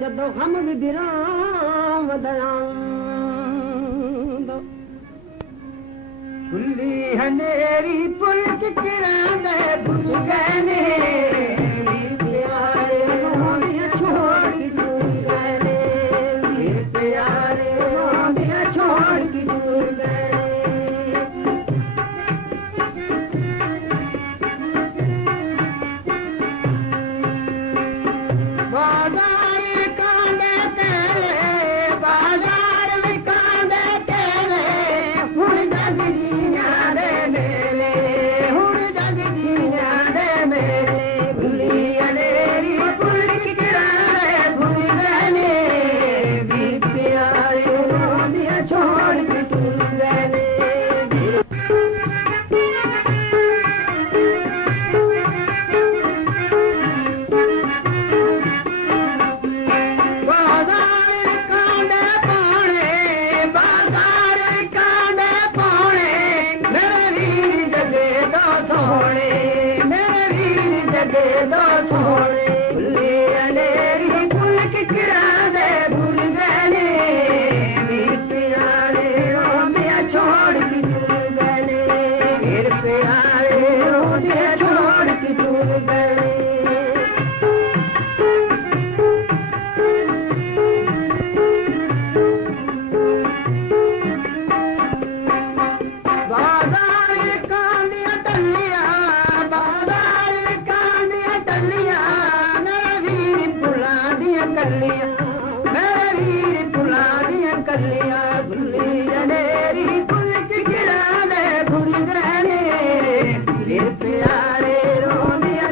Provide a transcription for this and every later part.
जदों हम विदिरां वदयां खुली हनेरी पुलक किरां दे बुझ गए ने प्यारे रोंदियां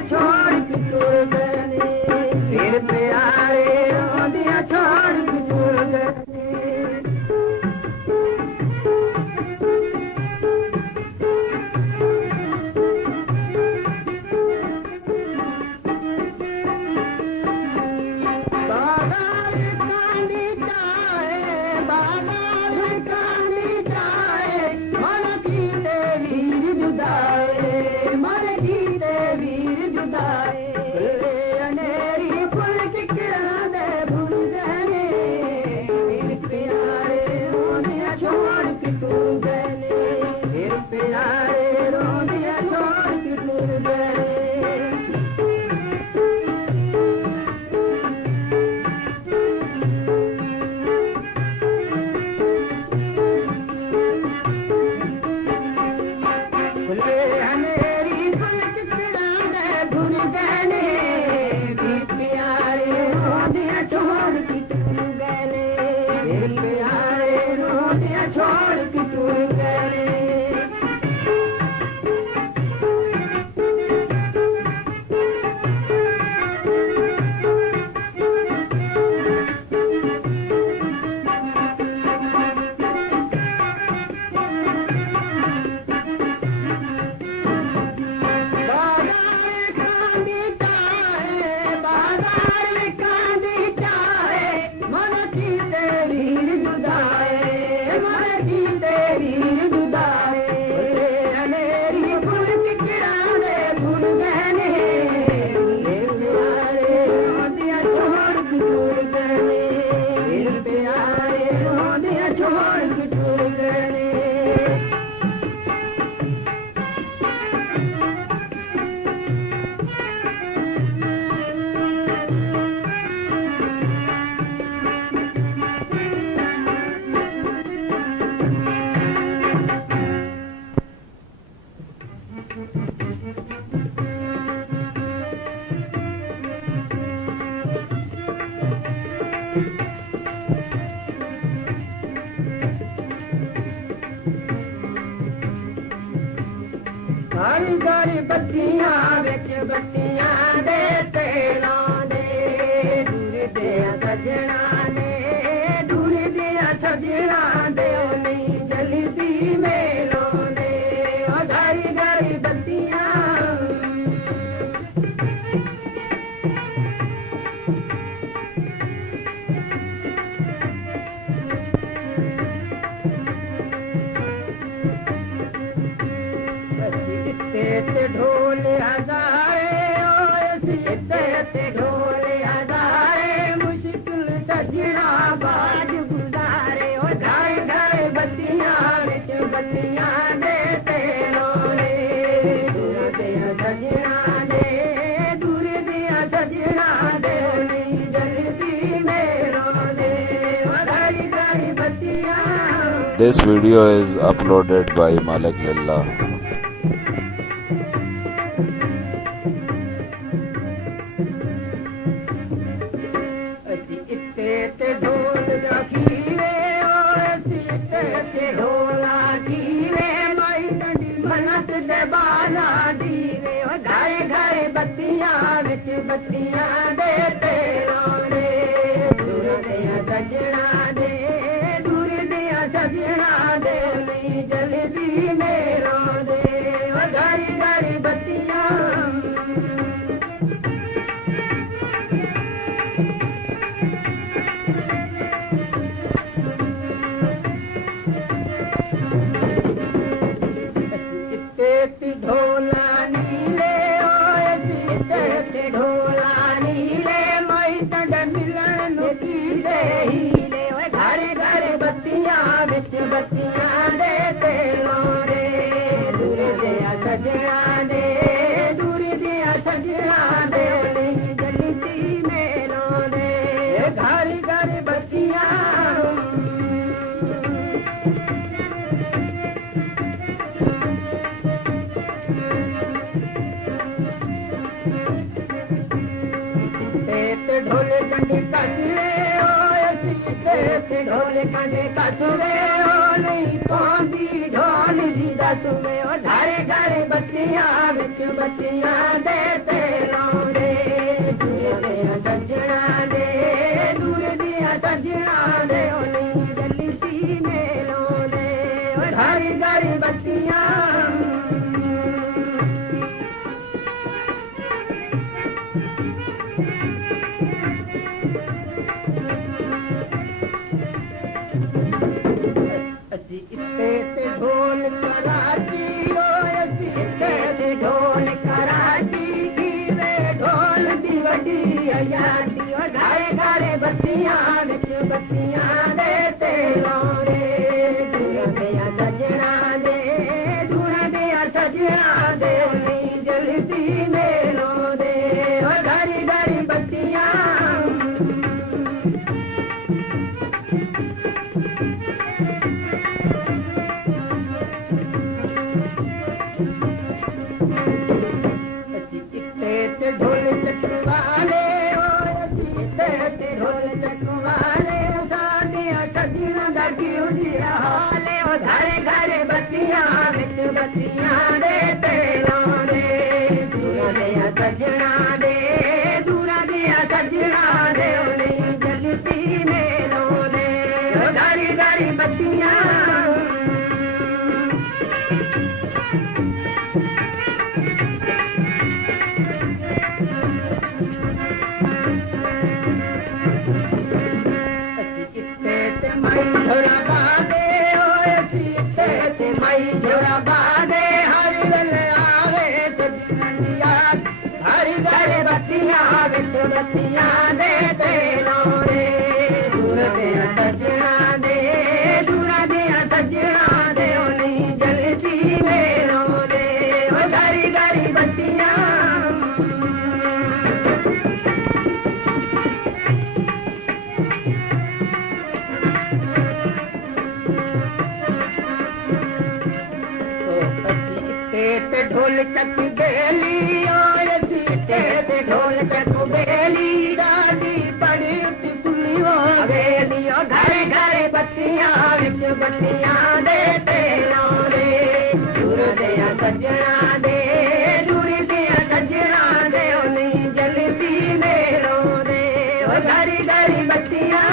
छोड़ के टूर गए ने मेरे प्यारे रोंदियां छोड़ के टूर गए गाड़ी बत्तियां विच बत्तियां दे तेलों दे दूर दे सजना ने दूर दे सजना दे नहीं जलदी मेलों दे ओ गाड़ी गाड़ी बत्तियां ढोल हजारे ढोल हजारे मुश्किल सजना दे दूर दिया सजना दे नहीं जल्दी मेरो दे घड़ी घड़ी बत्तियां. This video is uploaded by Malik Lillah. ढोल खीरे ढोला खीरे माई डंडी मनत दे बाला दीवे घरे घरे बत्तियां विच बत्तियां देते रोने दूर दिया सजना दे दूर दिया सजना दे नहीं जल्दी मेरो दे घड़ी घड़ी बत्तियां. ढोला नीले ढोला नीले मई तंड मिलन नुकी दे हीले घरे घरे बत्तियां विच बत्तियां देते लोरे दूर दिया सजना दे दूर दिया सजना दे जल्दी मेरो दे घरे घरे बत्तियां. ढोल कंडे कसरे ढोल कंडे कसरे नहीं पौंदी ढोल जी दसवे घरे घरे बत्तियां विच बत्तियां देते लोरे दूर दिया सजना दे दूर दिया सजना दे नहीं जल्दी मेरो दे घरे घरे बत्तियां. ढोल कराची ढोल कराची रे ढोल दी वड्डी अयाटी घरे घरे बत्तियां विच बत्तियां देते लोरे दूर दिया सजना दे दूर दिया सजना दे नहीं जल्दी मेरो दे घड़ी घड़ी बत्तियां. ढोल चकवाले ढोल चकवाले साडिया सजना दा क्यों दिया हाले घरे घरे बत्तियां विच बत्तियां देते लोरे दूर दिया सजना दे दूर दिया सजना दे नहीं जल्दी मेरो दे घड़ी घड़ी बत्तियां. माई झोला बादे माई झोला बादे हर वेल आवे सजना दिया घड़ी घरे बत्तियां विच बत्तियां देते लोरे दूर दिया सजना दे दूर दिया सजना दे नहीं जल्दी मेरो दे घड़ी घड़ी बत्तियां. ढोल चक बेली ढोल चक बेली डाडी पड़ी खुली हो बेली घरे घरे बत्तियां विच बत्तियां देते लोरे दूर दिया सजना दे दूर दिया सजना दे नहीं जल्दी मेरो दे घड़ी घड़ी बत्तियां.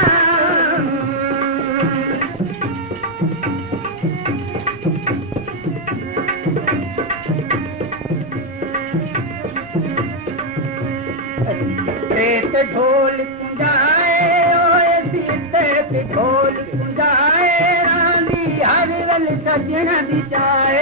ढोल कुंजाए ढोल कुंजाए रानी हर वेल सजना दी जाए